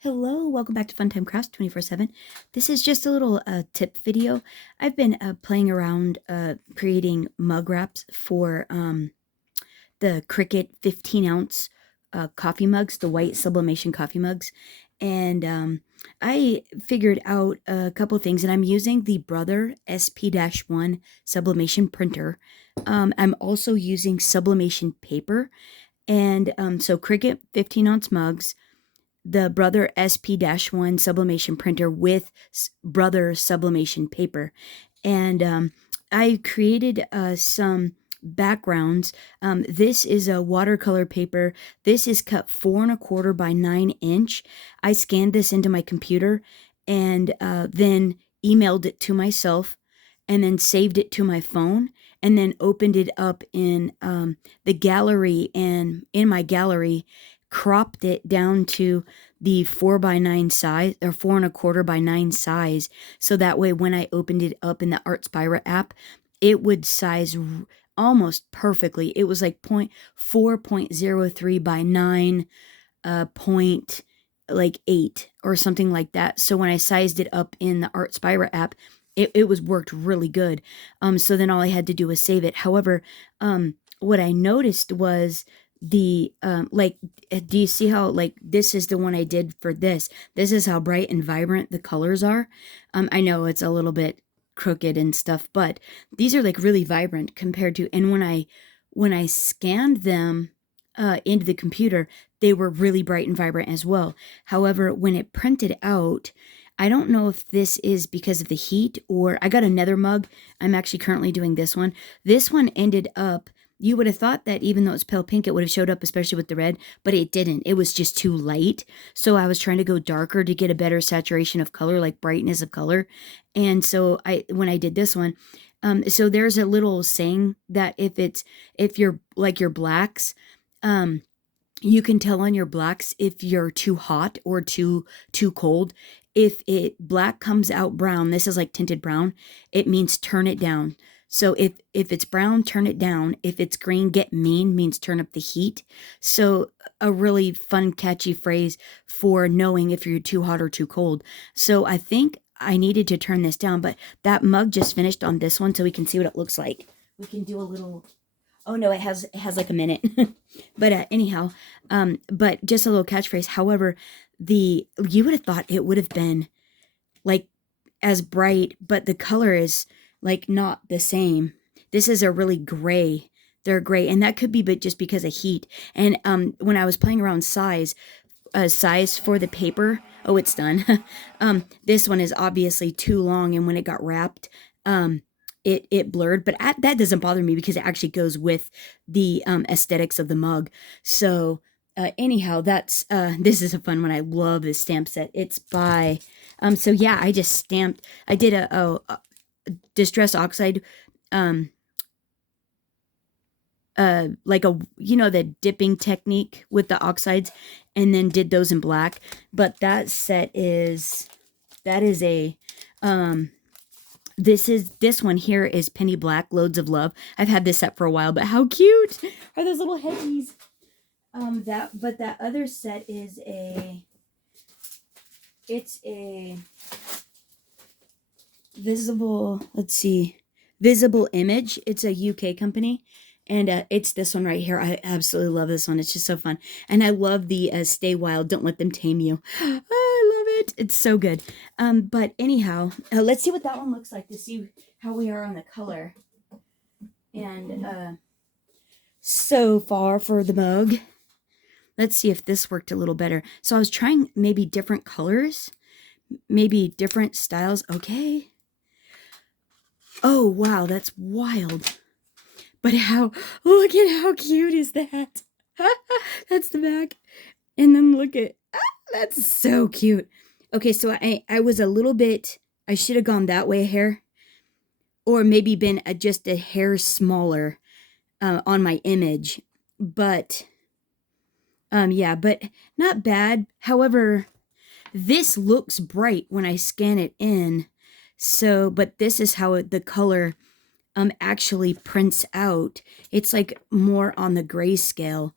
Hello, welcome back to Funtime Crafts 24/7. This is just a little tip video. I've been playing around creating mug wraps for the Cricut 15-ounce coffee mugs, the white sublimation coffee mugs. And I figured out a couple things, and I'm using the Brother SP-1 sublimation printer. I'm also using sublimation paper. And so Cricut 15-ounce mugs, the Brother SP-1 sublimation printer with Brother sublimation paper. And I created some backgrounds. This is a watercolor paper. This is cut 4¼ by 9 inch. I scanned this into my computer and then emailed it to myself and then saved it to my phone and then opened it up in the gallery, and in my gallery cropped it down to the 4x9 size, or 4¼ by 9 size, so that way when I opened it up in the Artspira app, it would size almost perfectly. It was like 4.03 by 9 point like 8 or something like that. So when I sized it up in the Artspira app, it was worked really good. So then all I had to do was save it. However, what I noticed was the do you see how, like, this is the one I did for this is how bright and vibrant the colors are. I know it's a little bit crooked and stuff, but these are like really vibrant compared to, and when I scanned them into the computer, they were really bright and vibrant as well. However, when it printed out, I don't know if this is because of the heat, or I got another mug. I'm actually currently doing this one. This one ended up, you would have thought that even though it's pale pink, it would have showed up, especially with the red, but it didn't. It was just too light. So I was trying to go darker to get a better saturation of color, like brightness of color. And so when I did this one, so there's a little saying that if you're like your blacks, you can tell on your blacks if you're too hot or too cold. If black comes out brown, this is like tinted brown, it means turn it down. So if it's brown, turn it down. If it's green, get mean, means turn up the heat. So a really fun, catchy phrase for knowing if you're too hot or too cold. So I think I needed to turn this down, but that mug just finished on this one, so we can see what it looks like. We can do a little, oh no, it has like a minute. But anyhow, but just a little catchphrase. However, you would have thought it would have been like as bright, but the color is like not the same. This is a really gray. They're gray, and that could be but just because of heat. And when I was playing around size for the paper, oh, it's done. This one is obviously too long, and when it got wrapped, it blurred, but that doesn't bother me because it actually goes with the aesthetics of the mug. So anyhow, that's this is a fun one. I love this stamp set. It's by so yeah, I just stamped. I did a distress oxide, like the dipping technique with the oxides, and then did those in black. But that set is a this one here is Penny Black, Loads of Love. I've had this set for a while, but how cute are those little headies? That other set is it's a visible image. It's a UK company, and it's this one right here. I absolutely love this one. It's just so fun, and I love the stay wild, don't let them tame you. I love it. It's so good. But anyhow, let's see what that one looks like to see how we are on the color. And so far for the mug, let's see if this worked a little better. So I was trying maybe different colors, maybe different styles. Okay. Oh, wow, that's wild. But look at how cute is that? That's the back. And then look at, that's so cute. Okay, so I was a little bit, I should have gone that way a hair, or maybe been just a hair smaller on my image. But, yeah, but not bad. However, this looks bright when I scan it in. So, but this is how the color actually prints out. It's like more on the grayscale.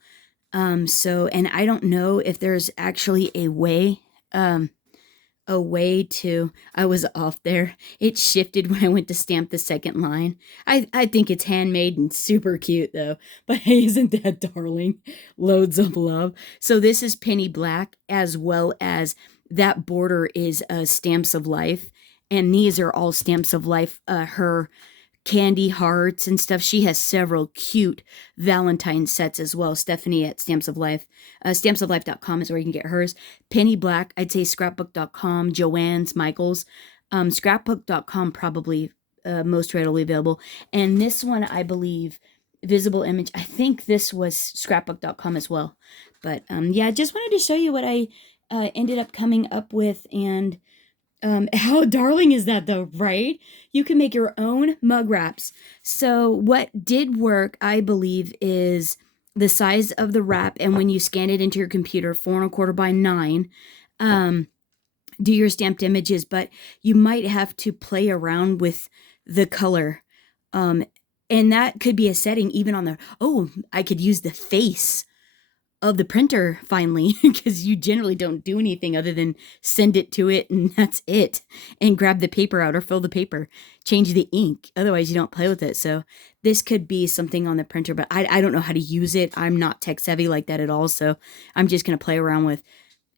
So, and I don't know if there's actually a way a way to, I was off there. It shifted when I went to stamp the second line. I think it's handmade and super cute though. But hey, isn't that darling? Loads of love. So this is penny black, as well as that border is stamps of life. And these are all stamps of life. Her candy hearts and stuff. She has several cute Valentine sets as well. Stephanie at Stamps of Life. Stampsoflife.com is where you can get hers. Penny Black, I'd say scrapbook.com, Joann's, Michael's. Scrapbook.com probably most readily available. And this one, I believe, Visible Image, I think this was scrapbook.com as well. But yeah, just wanted to show you what I ended up coming up with. And how darling is that though, right? You can make your own mug wraps. So what did work, I believe, is the size of the wrap, and when you scan it into your computer, 4¼ by 9, do your stamped images, but you might have to play around with the color. And that could be a setting even on the, oh, I could use the face of the printer finally, because you generally don't do anything other than send it to it and that's it, and grab the paper out or fill the paper, change the ink, otherwise you don't play with it. So this could be something on the printer, but I don't know how to use it. I'm not tech savvy like that at all, so I'm just going to play around with,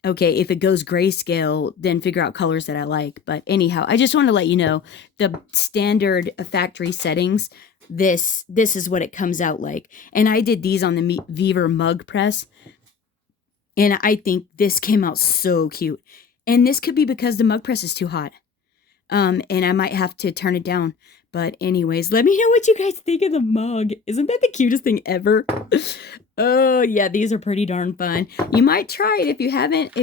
okay, if it goes grayscale, then figure out colors that I like. But anyhow, I just want to let you know the standard factory settings, this is what it comes out like. And I did these on the Vevor mug press, and I think this came out so cute. And this could be because the mug press is too hot, and I might have to turn it down. But anyways, let me know what you guys think of the mug. Isn't that the cutest thing ever? Oh yeah, these are pretty darn fun. You might try it if you haven't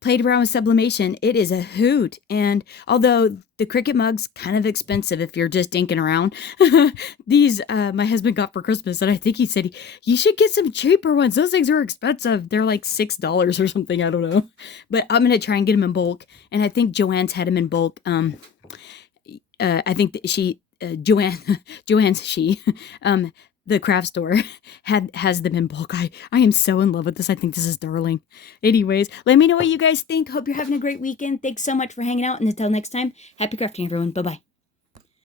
played around with sublimation. It is a hoot. And although the Cricut mug's kind of expensive if you're just dinking around, these my husband got for Christmas, and I think he said you should get some cheaper ones. Those things are expensive. They're like $6 or something. I don't know, but I'm gonna try and get them in bulk. And I think Joann's had them in bulk. I think that Joann's the craft store has them in bulk. I am so in love with this. I think this is darling. Anyways, let me know what you guys think. Hope you're having a great weekend. Thanks so much for hanging out, and until next time, happy crafting, everyone. Bye-bye.